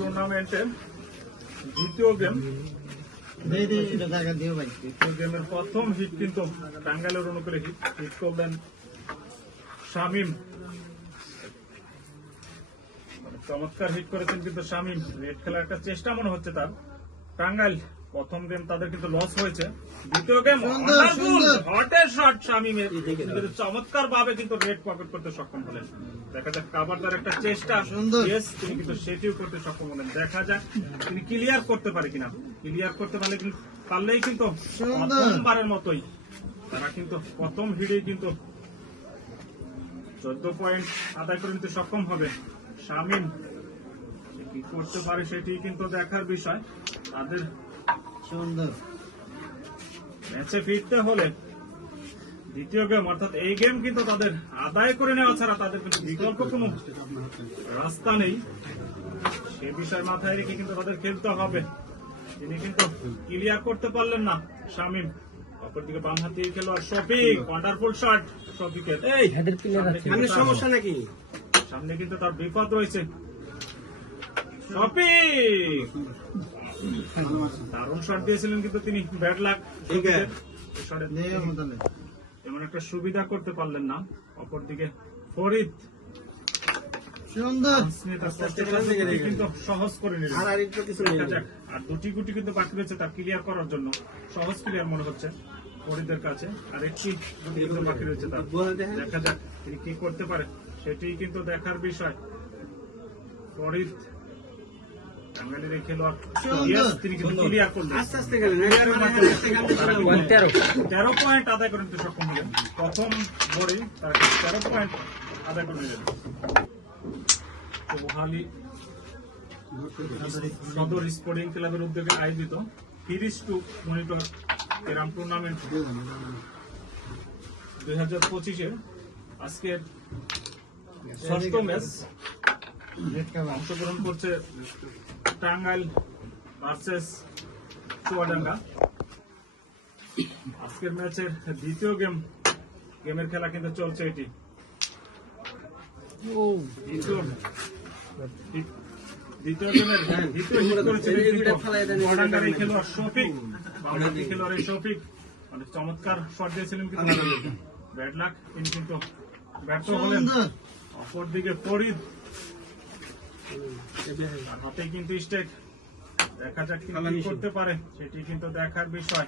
টুর্নামেন্টের দ্বিতীয় গেম, গেমের প্রথম হিট কিন্তু টাঙ্গাইলের অনুকূলে হিট করলেন শামীম। চমৎকার হিট করেছেন কিন্তু শামীম। রেড খেলার একটা চেষ্টা মনে হচ্ছে তার। টাঙ্গাইল প্রথম গেম তাদের কিন্তু লস হয়েছে। দ্বিতীয় গেম হটের শট শামীমের, কিন্তু চমৎকার ভাবে কিন্তু রেড পকেট করতে সক্ষম হলেন। দেখা যাক কাভার তার একটা চেষ্টা, তিনি কিন্তু সেটিও করতে সক্ষম হলেন। দেখা যাক তিনি ক্লিয়ার করতে পারে কিনা। ক্লিয়ার করতে পারলেই কিন্তু প্রথমবারের মতোই তারা কিন্তু প্রথম হিটেই কিন্তু 14 পয়েন্ট আদায় করে নিতে সক্ষম হবে। শামীম কি করতে পারে সেটি কিন্তু দেখার বিষয়। তাদের সুন্দর ম্যাচে ফিরতে হলে দ্বিতীয় গেম অর্থাৎ এই গেম কিন্তু তাদের আদায় করে নেওয়া ছাড়া তাদের কিন্তু বিকল্প কোনো রাস্তা নেই। সে বিষয় মাথায় রেখে কিন্তু তাদের খেলতে হবে। তিনি কিন্তু ক্লিয়ার করতে পারলেন না শামীম। অপরদিকে বাম হাতি খেলোয়াড় শফিক, ওয়ান্ডারফুল শট শফিকের। সমস্যা নাকি? সামনে কিন্তু তার বিপদ রয়েছে। শফিক দারুণ শট দিয়েছিলেন কিন্তু তিনি ব্যাড লাক, এমন একটা সুবিধা করতে পারলেন না। অপরদিকে ফরিদ কিন্তু সহজ করে নিলেন। আর দুটি গুটি কিন্তু বাকি রয়েছে তার ক্লিয়ার করার জন্য। সহজ ক্লিয়ার মনে হচ্ছে ফরিদের কাছে। আর একটি গুটি কিন্তু বাকি রয়েছে তার। দেখা যাক তিনি কি করতে পারে সেটি কিন্তু দেখার বিষয়। ফরিদ টাঙ্গাইলের এই খেলোয়াড়, তিনি কিন্তু ক্লিয়ার করলেন। 13 পয়েন্ট আদায় করে নিতে সক্ষম হলেন। প্রথম বড়ি তারা 13 পয়েন্ট আদায় করে নিলেন। কোহালি সদর স্পোর্টিং ক্লাবের উদ্যোগে আয়োজিত ফিরিস টু মনিটর ক্যারাম টুর্নামেন্ট 2025-এর আজকের ষষ্ঠ ম্যাচ অংশগ্রহণ করছে টাঙ্গাইল ভার্সেস চুয়াডাঙ্গা। আজকের ম্যাচের দ্বিতীয় গেমের খেলা কিন্তু চলছে। এটি দ্বিতীয় গেমের দ্বিতীয় হিট করেছে চুয়াডাঙ্গার এই খেলোয়াড় শফিক। বাংলাদেশি খেলোয়াড় এই শফিক অনেক চমৎকার শট দিয়েছিলেন কিন্তু ব্যাড লাক, তিনি কিন্তু ব্যর্থ হলেন। অপরদিকে ফরিদ হাতে কিন্তু স্টেক। দেখা যাক কি করতে পারে সেটি কিন্তু দেখার বিষয়।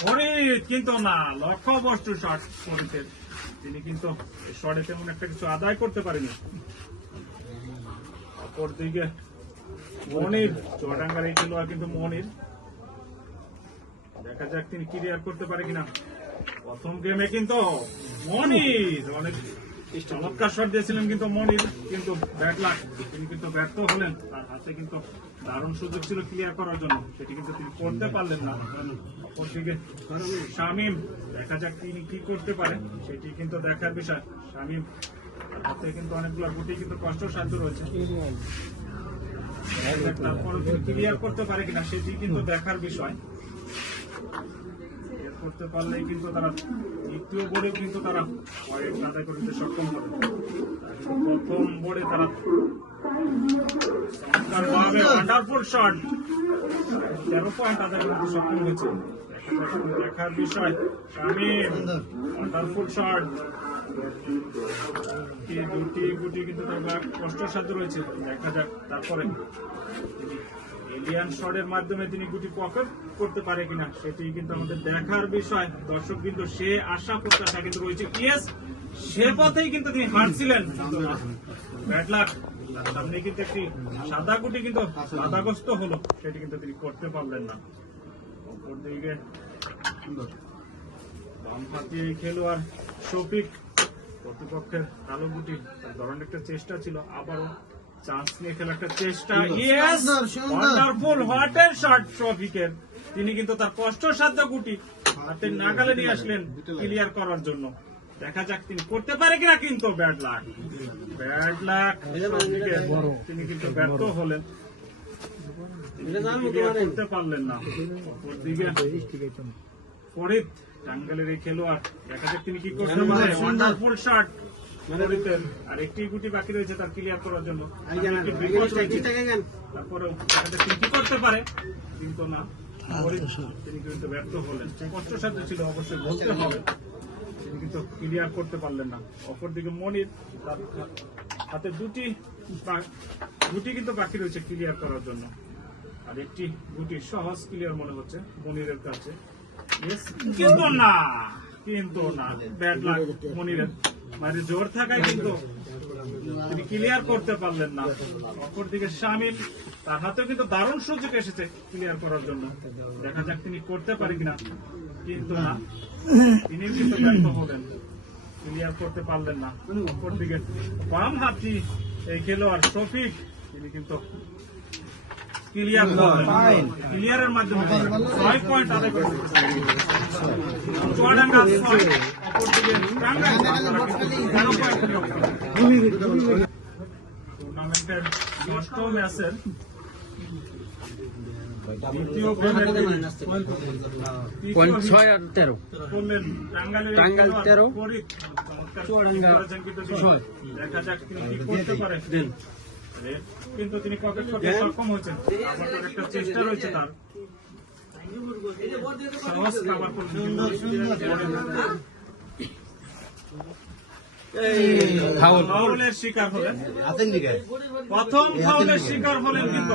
ফরিদ কিন্তু না, লক্ষ্যবস্তু শট ফরিদের, তিনি কিন্তু শটে তেমন একটা কিছু আদায় করতে পারেনি। অপরদিকে মনির, চুয়াডাঙ্গার এই খেলোয়াড় কিন্তু মনির। দেখা যাক তিনি ক্লিয়ার করতে পারে কিনা। প্রথম গেমে কিন্তু মনির অনেক চমৎকার শট দিয়েছিলেন কিন্তু মনির, কিন্তু ব্যাড লাক, তিনি কিন্তু ব্যর্থ হলেন। তার হাতে কিন্তু দারুণ সুযোগ ছিল ক্লিয়ার করার জন্য, সেটি কিন্তু তিনি করতে পারলেন না। অপরদিকে শামীম, দেখা যাক তিনি কি করতে পারে সেটি কিন্তু দেখার বিষয়। শামীম হাতে কিন্তু অনেকগুলো গুটি কিন্তু কষ্টসাধ্য রয়েছে, তারপরে তিনি ক্লিয়ার করতে পারে কিনা সেটি কিন্তু দেখার বিষয়। করতে পারলেই কিন্তু তারা দ্বিতীয় বোর্ডে কিন্তু তারা পয়েন্ট আদায় করতে সক্ষম হবে। প্রথম বোর্ডে তারা ওয়ান্ডারফুল শট 13 পয়েন্ট আদায় করতে সক্ষম হয়েছে। দেখার বিষয় শামীম, ওয়ান্ডারফুল শট। দুটি গুটি কিন্তু তার কষ্টসাধ্য রয়েছে। দেখা যাক তারপরে এলিয়ান শটের মাধ্যমে তিনি গুটি পকেট করতে পারে কিনা সেটি কিন্তু আমাদের দেখার বিষয়। দর্শক কিন্তু সে আশা প্রত্যাশা কিন্তু রয়েছে। ইয়েস, সে পথেই কিন্তু তিনি হারছিলেন। ব্যাড লাক, সামনে কিন্তু একটি সাদা গুটি কিন্তু বাধাগ্রস্ত হলো, সেটি কিন্তু তিনি করতে পারলেন না। অপরদিকে বাম হাতি খেলোয়াড় শফিক, প্রতিপক্ষের কালো গুটি ধরনের একটা চেষ্টা ছিল, আবারও চান্স নিয়ে খেলার একটা চেষ্টা। ইয়েস, ওয়ান্ডারফুল হটের শট শফিকের, তিনি কিন্তু তার কষ্টসাধ্য গুটি হাতে নাগালে নিয়ে আসলেন ক্লিয়ার করার জন্য। দেখা যাক তিনি করতে পারে কিনা, কিন্তু ব্যাড লাক, তিনি কিন্তু ব্যর্থ হলেন, করতে পারলেন না। ফরিদ টাঙ্গাইলের এই খেলোয়াড়, দেখা যাক তিনি কি করতে পারে। ওয়ান্ডারফুল শট ফরিদের আর একটি গুটি বাকি রয়েছে তার ক্লিয়ার করার জন্য। তারপরেও কি করতে পারে কিন্তু না, ফরিদ তিনি কিন্তু ব্যর্থ হলেন। কষ্টসাধ্য ছিল অবশ্যই বলতে হবে, তিনি কিন্তু ক্লিয়ার করতে পারলেন না। অপরদিকে মনির, তার হাতে দুটি কিন্তু বাকি রয়েছে ক্লিয়ার করার জন্য, আর একটি গুটি সহজ ক্লিয়ার মনে হচ্ছে মনিরের কাছে। কিন্তু না ব্যাড লাক মনিরের, মানে জোর থাকায় কিন্তু তিনি ক্লিয়ার করতে পারলেন না। অপরদিকে শামিম, তার হাতেও কিন্তু দারুণ সুযোগ এসেছে ক্লিয়ার করার জন্য, দেখা যাক তিনি করতে পারে কিনা। কিন্তু না, তিনি কিন্তু ব্যর্থ হলেন, ক্লিয়ার করতে পারলেন না। অপরদিকে বাম হাতি এই খেলোয়াড় শফিক, তিনি কিন্তু ক্লিয়ারের মাধ্যমে 6 পয়েন্ট আদায় করে চুয়াডাঙ্গা 6, অপরদিকে টুর্নামেন্টের 6ম ম্যাচের দ্বিতীয় টাঙ্গাইল 13 দেখা যাক তিনি কি করতে পারে। কিন্তু তিনি পকেট করতে সক্ষম হয়েছেন, আবার একটা চেষ্টা রয়েছে তার সহজ খাবার ফাউলের শিকার হলেন, প্রথম ফাউলের শিকার হলেন। কিন্তু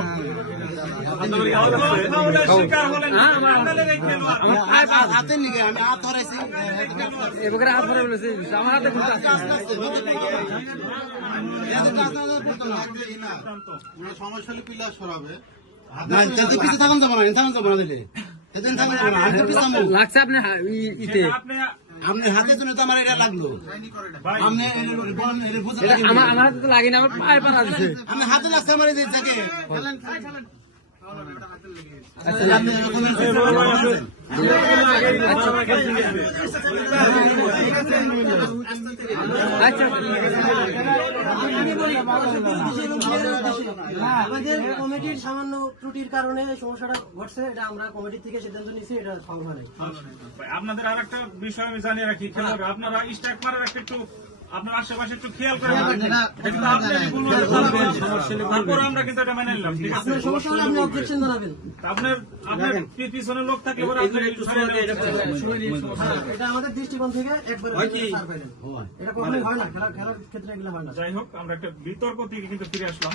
সমস্যা পিলা সরাবে লাগছে আপনি হাতের জন্য তো আমার এটা লাগলো, আমার হাতে তো লাগে না, আমার পায়ে পাড়া দিচ্ছে। আমি হাতে লাগছে আমার এই থাকে। আমাদের কমিটির সামান্য ত্রুটির কারণে সমস্যাটা ঘটছে, এটা আমরা কমিটি থেকে সিদ্ধান্ত নিচ্ছি, এটা সলভ হয়। আপনাদের আর একটা বিষয় আমি জানিয়ে রাখি, খেলোয়াড় আপনারা স্ট্রাইক মারার একটু আপনার আশেপাশে একটু খেয়াল করে তারপর আমরা কিন্তু এটা মেনে নিলাম। ঠিক আছে, সমস্যা হলে আপনি অবজেকশন জানাবেন। আপনার পিছনে লোক থাকলে এটা আমাদের দৃষ্টিকোণ থেকে একবারে এটা কখনোই হয় না, খেলার ক্ষেত্রে এগুলো হয় না। যাই হোক, আমরা একটা বিতর্ক থেকে কিন্তু ফিরে আসলাম।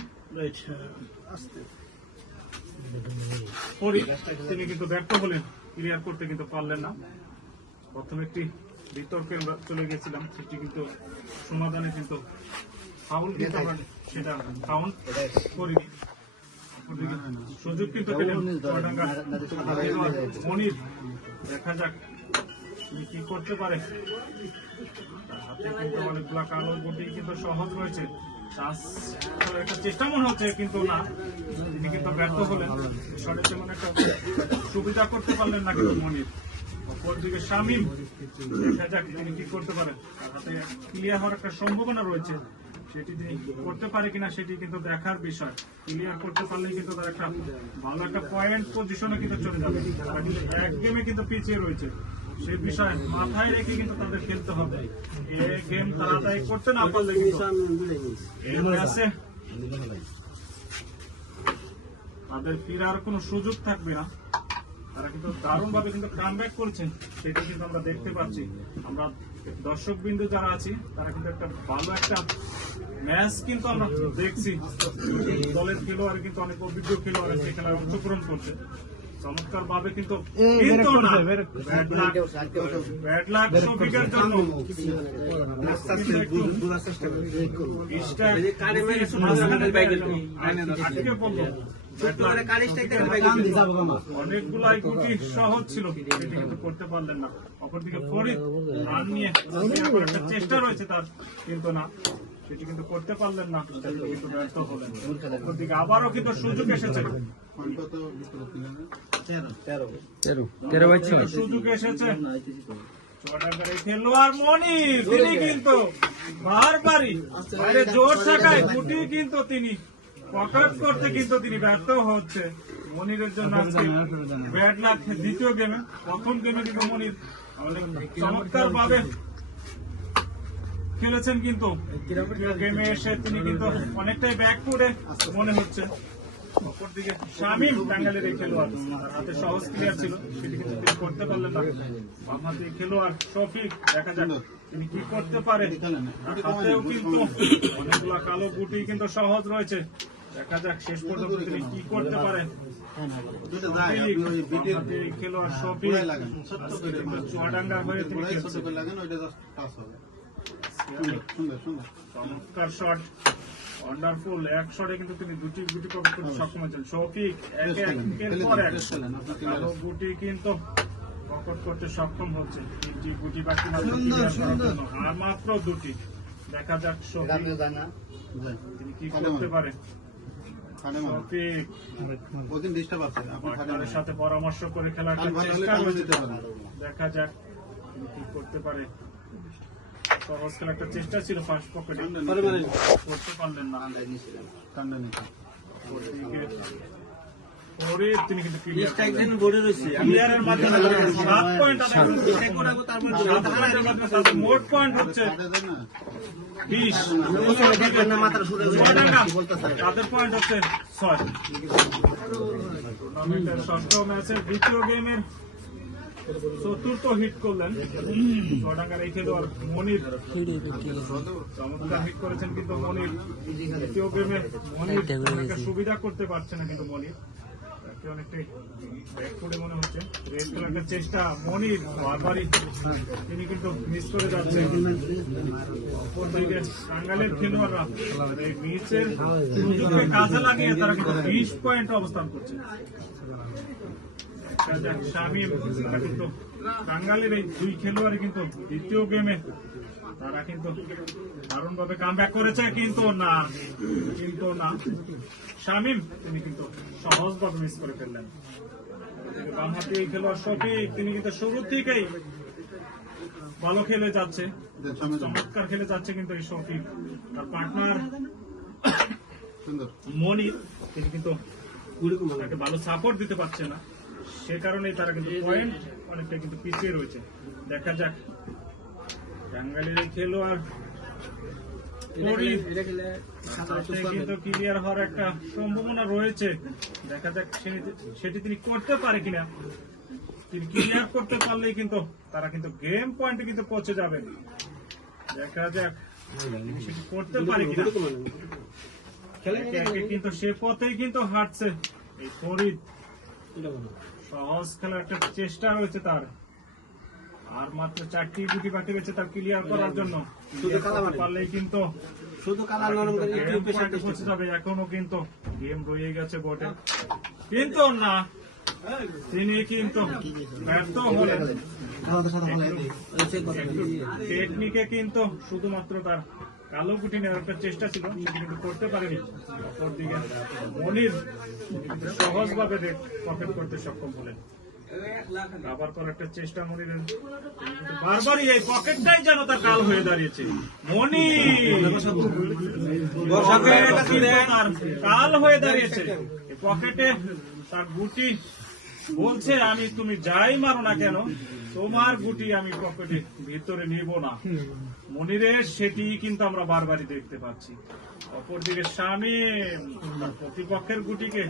তিনি কিন্তু ব্যর্থ হলেন, ক্লিয়ার করতে কিন্তু পারলেন না। প্রথম একটি বিতর্কে আমরা চলে গেছিলাম, সেটি কিন্তু সমাধানে কিন্তু ফাউল সেটা কাউন্ট করিনি। সুযোগ কিন্তু পেলেন মনির, দেখা যাক কি করতে পারে। হাতে কিন্তু অনেকগুলা কালো গুটি কিন্তু সহজ রয়েছে, একটা চেষ্টা মনে হচ্ছে কিন্তু না, তিনি কিন্তু ব্যর্থ হলেন। শটে তেমন একটা সুবিধা করতে পারলেন না কিন্তু মনির। অপরদিকে শামিম, দেখা যাক তিনি কি করতে পারেন, তার হাতে ক্লিয়ার হওয়ার একটা সম্ভাবনা রয়েছে, সেটি তিনি করতে পারে কিনা সেটি কিন্তু দেখার বিষয়। ক্লিয়ার করতে পারলে কিন্তু তার একটা ভালো একটা পয়েন্ট পজিশনে কিন্তু চলে যাবে। তারা কিন্তু এক গেমে কিন্তু পিছিয়ে রয়েছে, সেই বিষয় মাথায় রেখে কিন্তু তাদের খেলতে হবে। এই গেম তারা আদায় করতে না পারলে কিন্তু তাদের ফিরার কোনো সুযোগ থাকবে না। তারা কিন্তু দারুণ ভাবে কিন্তু কামব্যাক করছেন, সেটা কিন্তু আমরা দেখতে পাচ্ছি। আমরা দর্শক বিন্দু যারা আছি তারা কিন্তু একটা ভালো একটা ম্যাচ কিন্তু আমরা দেখছি। দলের খেলোয়াড় কিন্তু অনেক অভিজ্ঞ খেলোয়াড় আছে, খেলায় অংশগ্রহণ করছে চমৎকার ভাবে, কিন্তু ব্যাড লাক শফিকের জন্য অনেকগুলাই গুটি সহজ ছিল, সেটি কিন্তু করতে পারলেন না। অপরদিকে ফরিদ রান নিয়ে একটা চেষ্টা রয়েছে তার, কিন্তু না, সেটি কিন্তু করতে পারলেন না, কিন্তু ব্যর্থ হলেন। অপরদিকে আবারও কিন্তু সুযোগ এসেছে, সুযোগ এসেছে চুয়াডাঙ্গার এই খেলোয়াড় মনির, তিনি কিন্তু বারবারই জোর থাকায় গুটি কিন্তু তিনি পকেট করতে কিন্তু তিনি ব্যর্থ হচ্ছে। মনিরের জন্য আজকে ব্যাড লাক দ্বিতীয় গেমে। প্রথম গেমে কিন্তু মনির অনেক চমৎকার ভাবে খেলেছেন কিন্তু গেমে এসে তিনি কিন্তু অনেকটাই ব্যাক করে মনে হচ্ছে। অপরদিকে শামীম টাঙ্গাইলের এই খেলোয়াড়, তার হাতে সহজ ক্লিয়ার ছিল, সেটি কিন্তু তিনি করতে পারলেন না। বাম হাতে খেলোয়াড় শফিক, দেখা যাক তিনি কি করতে পারে। তার হাতেও কিন্তু অনেকগুলো কালো গুটি কিন্তু সহজ রয়েছে, দেখা যাক শেষ পর্যন্ত তিনি কি করতে পারেন। খেলোয়াড় শফিক চুয়াডাঙ্গা হয়ে তিনি খেলছেন। চমৎকার শট, ওয়ান্ডারফুল এক শটে কিন্তু তিনি দুটি গুটি পকেট করতে সক্ষম হয়েছেন। শফিক একের পর এক কালো গুটি কিন্তু পকেট করতে সক্ষম হচ্ছে। 3টি গুটি বাকি মাত্র clear করার জন্য, আর মাত্র 2টি। দেখা যাক শফিক তিনি কি করতে পারে। শফিক পার্টনারের সাথে পরামর্শ করে খেলার একটা চেষ্টা রয়েছে, দেখা যাক তিনি কি করতে পারে। সহজ খেলার একটা চেষ্টা ছিল ফার্স্ট পকেটে, করতে পারলেন না। ফরিদ তিনি কিন্তু ক্লিয়ারের মাধ্যমে 7 পয়েন্ট আদায় করেছেন। তাদের মোট পয়েন্ট হচ্ছে 20, তাদের পয়েন্ট হচ্ছে 6। টুর্নামেন্টের ষষ্ঠ ম্যাচের দ্বিতীয় গেমের চতুর্থ হিট করলেন চুয়াডাঙ্গার এই খেলোয়াড় মনির, চমৎকার হিট করেছেন কিন্তু মনির। দ্বিতীয় গেমে মনির অনেকটা সুবিধা করতে পারছে না কিন্তু মনির অনেকটাই ব্যাক করে মনে হচ্ছে। রেড করার একটা চেষ্টা মনির, বারবারই তিনি কিন্তু মিস করে যাচ্ছেন। অপরদিকে টাঙ্গাইলের খেলোয়াড়রা এই মিসের সুযোগকে কাজে লাগিয়ে তারা কিন্তু 20 পয়েন্ট অবস্থান করছে। শামীম, তারা কিন্তু টাঙ্গাইলের এই দুই খেলোয়াড় কিন্তু দ্বিতীয় গেমে তারা কিন্তু দারুণ ভাবে কামব্যাক করেছে, কিন্তু না শামীম তিনি কিন্তু সহজভাবে মিস করে ফেললেন। বাম হাতে এই খেলোয়াড় শফিক, তিনি কিন্তু শুরু থেকেই ভালো খেলে যাচ্ছে, চমৎকার খেলে যাচ্ছে কিন্তু এই শফিক। তার পার্টনার মনির তিনি কিন্তু তাকে ভালো সাপোর্ট দিতে পারছে না, সে কারণেই তারা কিন্তু পয়েন্ট অনেকটা কিন্তু পিছিয়ে রয়েছে। দেখা যাক টাঙ্গাইলের এই খেলোয়াড় কিন্তু ক্লিয়ার হওয়ার একটা সম্ভাবনা রয়েছে, দেখা যাক সেটি তিনি করতে পারে কিনা। তিনি ক্লিয়ার করতে পারলেই কিন্তু তারা কিন্তু গেম পয়েন্টে কিন্তু পৌঁছে যাবে। দেখা যাক তিনি সেটি করতে পারে কিনা। কিন্তু সে পথেই কিন্তু হাঁটছে এই ফরিদ, সহজ খেলার একটা চেষ্টা রয়েছে তার, আর মাত্র 4টি গুটি বাকি রয়েছে তার ক্লিয়ার করার জন্য। পারলেই কিন্তু পৌঁছে যাবে। এখনো কিন্তু গেম রয়ে গেছে বটে, কিন্তু না, তিনি কিন্তু ব্যর্থ হলেন। টেকনিকে কিন্তু শুধুমাত্র তার কালো গুটি নেওয়ার একটা চেষ্টা ছিল, সেটি কিন্তু করতে পারেনি। অপরদিকে মনির সহজভাবে পকেট করতে সক্ষম হলেন। আবার করার একটা চেষ্টা মনিরের, বারবারই এই পকেটটাই যেন তার কাল হয়ে দাঁড়িয়েছে। মনির তার কাল হয়ে দাঁড়িয়েছে এই পকেটে, তার গুটি বলছে আমি তুমি যাই মারো না কেন তোমার গুটি আমি পকেটে ভিতরে নিব না। মনিরের সেটি কিন্তু আমরা বারবারই দেখতে পাচ্ছি। অপরদিকে শামীম প্রতিপক্ষের গুটিকে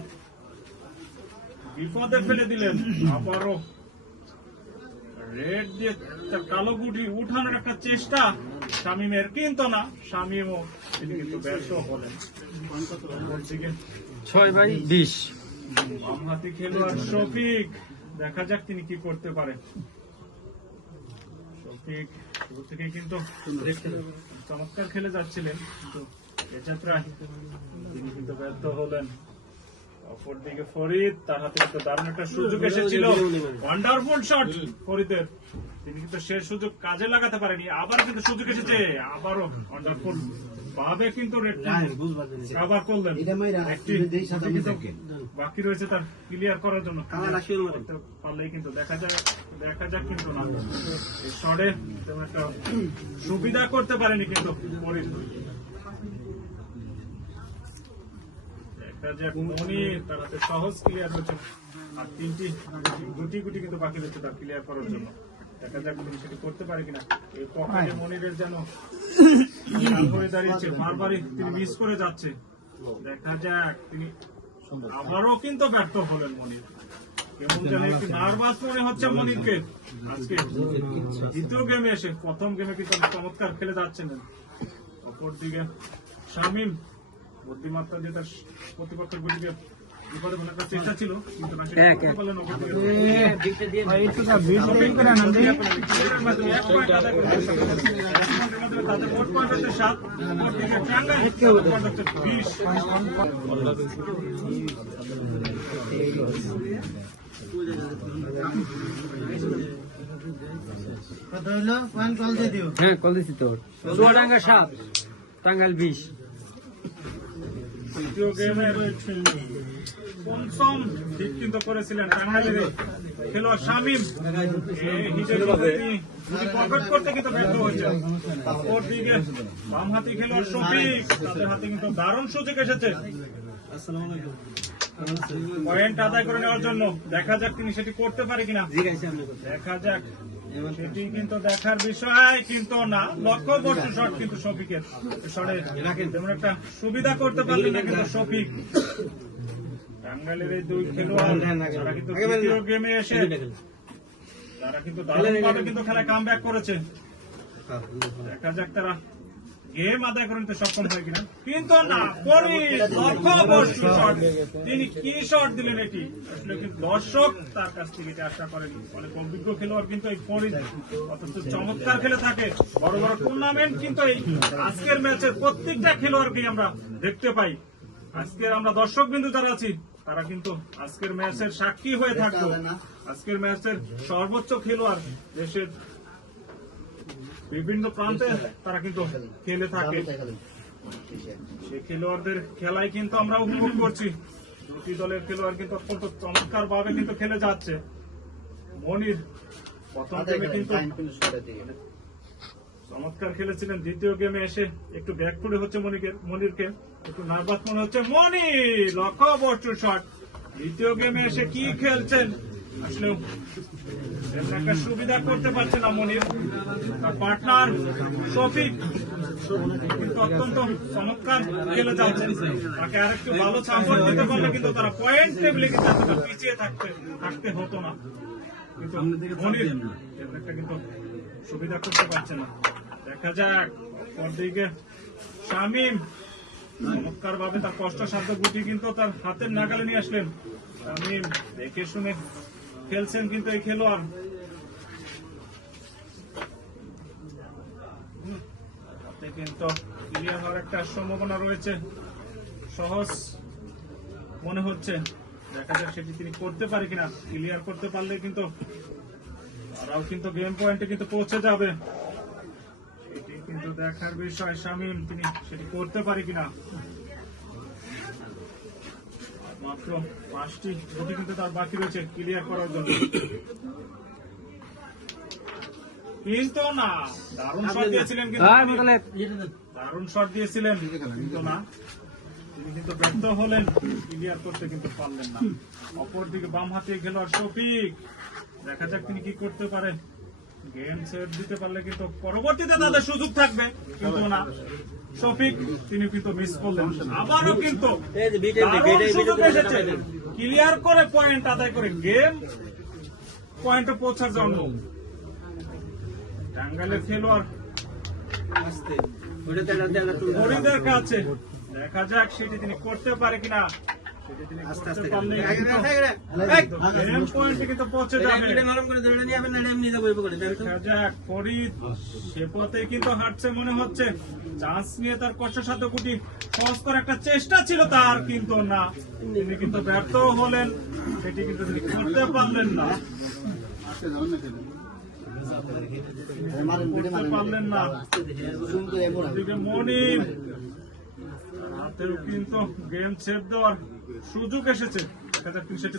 বিপদে ফেলে দিলেন, আবারও রেড দিয়ে তার কালো গুটি উঠানোর একটা চেষ্টা শামীমের, কিন্তু না, শামীমও তিনি কিন্তু ব্যর্থ হলেন। 6/20 বামহাতি খেলোয়াড় শফিক, দেখা যাক তিনি কি করতে পারে। শফিক শুরু থেকে কিন্তু চমৎকার খেলে যাচ্ছিলেন, কিন্তু এ যাত্রায় তিনি কিন্তু ব্যর্থ হলেন। অপরদিকে ফরিদ, তার হাতে কিন্তু দারুণ একটা সুযোগ এসেছিল, ওয়ান্ডারফুল শট ফরিদের, তিনি কিন্তু সে সুযোগ কাজে লাগাতে পারেনি। আবার কিন্তু সুযোগ এসেছে, আবারও ওয়ান্ডারফুল ভাবে কিন্তু কভার করলেন। বাকি রয়েছে তার ক্লিয়ার করার জন্য, পারলেই কিন্তু দেখা যাক কিন্তু না, এই শটে তেমন একটা সুবিধা করতে পারেনি কিন্তু ফরিদ। তার হাতে সহজ ক্লিয়ার হয়েছে, আর 3টি গুটি কিন্তু বাকি রয়েছে তার ক্লিয়ার করার জন্য। দেখা যাক তিনি সেটি করতে পারে কিনা। এই পকেটে মনিরের যেন লাল হয়ে দাঁড়িয়েছে, বারবারই তিনি মিস করে যাচ্ছে। দেখা যাক তিনি আবারও কিন্তু ব্যর্থ হলেন মনির। কেমন যেন একটি নার্ভাস মনে হচ্ছে মনিরকে আজকে দ্বিতীয় গেমে এসে। প্রথম গেমে কিন্তু চমৎকার খেলে যাচ্ছেন। অপরদিকে শামীম বুদ্ধিমত্তা দিয়ে তার প্রতিপক্ষের গুলিকে বিপদে ফেলার একটা চেষ্টা ছিল, কিন্তু না সেটা করতে পারলেন। অপরদিকে এক পয়েন্ট আদায় করে তাদের মোট পয়েন্ট হচ্ছে 7, অপরদিকে টাঙ্গাইল পয়েন্ট হচ্ছে 20। কত হইলো? পয়েন্ট কল দিয়ে দিও। হ্যাঁ কল দিছি তোর। চুয়াডাঙ্গা 7, টাঙ্গাইল 20। দ্বিতীয় গেমে পঞ্চম ঠিক কিন্তু করেছিলেন টাঙ্গাইলের খেলোয়াড় শামীম। পকেট করতে কিন্তু ব্যর্থ হয়েছে। অপরদিকে বামহাতি খেলোয়াড় শফিক, তাদের হাতে কিন্তু দারুণ সুযোগ এসেছে পয়েন্ট আদায় করে নেওয়ার জন্য। দেখা যাক তিনি সেটি করতে পারে কিনা। দেখা যাক, সেটি কিন্তু দেখার বিষয়, কিন্তু না। লক্ষ্যবর্তী শট কিন্তু শফিকের শটে তেমন একটা সুবিধা করতে পারলেন না কিন্তু শফিক। টাঙ্গাইলের এই দুই খেলোয়াড় তারা কিন্তু দ্বিতীয় গেমে এসে তারা কিন্তু দারুণভাবে কিন্তু খেলায় কামব্যাক করেছে। দেখা যাক তারা গেম আদায় করে নিতে সক্ষম হয় কিনা। কিন্তু না, লক্ষ্যবর্তী শট। তিনি কি শট দিলেন এটি আসলে কিন্তু দর্শক তার কাছ থেকে এটা আশা করেনি। অনেক অভিজ্ঞ খেলোয়াড় কিন্তু এই ফরিদ অত্যন্ত চমৎকার খেলে থাকে। বড় বড় টুর্নামেন্ট কিন্তু এই আজকের ম্যাচের প্রত্যেকটা খেলোয়াড়কেই আমরা দেখতে পাই। আজকের আমরা দর্শক বিন্দু যারা আছি তারা কিন্তু আজকের ম্যাচের সাক্ষী হয়ে থাকবো। আজকের ম্যাচের সর্বোচ্চ খেলোয়াড় দেশের বিভিন্ন প্রান্তে তারা কিন্তু খেলে থাকে। সেই খেলোয়াড়দের খেলায় কিন্তু আমরা উপভোগ করছি। দুটি দলের খেলোয়াড় কিন্তু অত্যন্ত চমৎকার ভাবে কিন্তু খেলে যাচ্ছে। মনির প্রথম গেমে কিন্তু চমৎকার খেলেছিলেন, দ্বিতীয় গেমে এসে একটু ব্যাকফুটে হচ্ছে মনিরকে, একটু নার্ভাস মনে হচ্ছে মনির। লক্ষ্যবর্তী শট। দ্বিতীয় গেমে এসে কি খেলছেন আসলে একটা সুবিধা করতে পারছে না মনির। তার পার্টনার শফিক কিন্তু অত্যন্ত চমৎকার খেলে যাচ্ছেন। তাকে আরেকটু ভালো সাপোর্ট দিতে পারলে কিন্তু তারা পয়েন্ট টেবিলে কিন্তু এতটা পিছিয়ে থাকতে হতো না। কিন্তু মনির একটা কিন্তু সুবিধা করতে পারছে না। দেখা যাক, পরদিকে শামীম চমৎকার ভাবে তার কষ্টসাধ্য গুটি কিন্তু তার হাতের নাগালে নিয়ে আসলেন। শামীম দেখে শুনে খেলছেন কিন্তু এই খেলোয়াড়। হাতে কিন্তু ক্লিয়ার হওয়ার একটা সম্ভাবনা রয়েছে, সহজ মনে হচ্ছে। দেখা যাক সেটি তিনি করতে পারে কিনা। ক্লিয়ার করতে পারলে কিন্তু তারাও কিন্তু গেম পয়েন্টে কিন্তু পৌঁছে যাবে। সেটি কিন্তু দেখার বিষয়। শামীম তিনি সেটি করতে পারে কিনা। মাত্র 5টি গুটি কিন্তু তার বাকি রয়েছে ক্লিয়ার করার জন্য। কিন্তু না, দারুণ শট দিয়েছিলেন দারুণ শট দিয়েছিলেন কিন্তু না, তিনি কিন্তু ব্যর্থ হলেন, ক্লিয়ার করতে কিন্তু পারলেন না। অপরদিকে বাম হাতে খেলোয়াড় শফিক, দেখা যাক তিনি কি করতে পারেন। গেম সেট দিতে পারলে কিন্তু পরবর্তীতে তাদের সুযোগ থাকবে, কিন্তু না। শফিক তিনি কিন্তু মিস করলেন। আবারও কিন্তু সুযোগ এসেছে ক্লিয়ার করে পয়েন্ট আদায় করে গেম পয়েন্টে পৌঁছার জন্য। টাঙ্গাইলের খেলোয়াড় ফরিদের কাছে, দেখা যাক সেটি তিনি করতে পারে কিনা। সেটি তিনি করতে পারলে গেম পয়েন্টে কিন্তু পৌঁছে যাবে। দেখা যাক, ফরিদ সে পথে কিন্তু হাঁটছে মনে হচ্ছে। চান্স নিয়ে তার কষ্টসাধ্য গুটি সহজ করার একটা চেষ্টা ছিল তার, কিন্তু না, তিনি কিন্তু ব্যর্থ হলেন। সেটি কিন্তু তিনি করতে পারলেন না, পারলেন না। মনির হাতেও কিন্তু গেম সেভ দেওয়ার সুযোগ এসেছে। দেখা যাক তিনি সেটি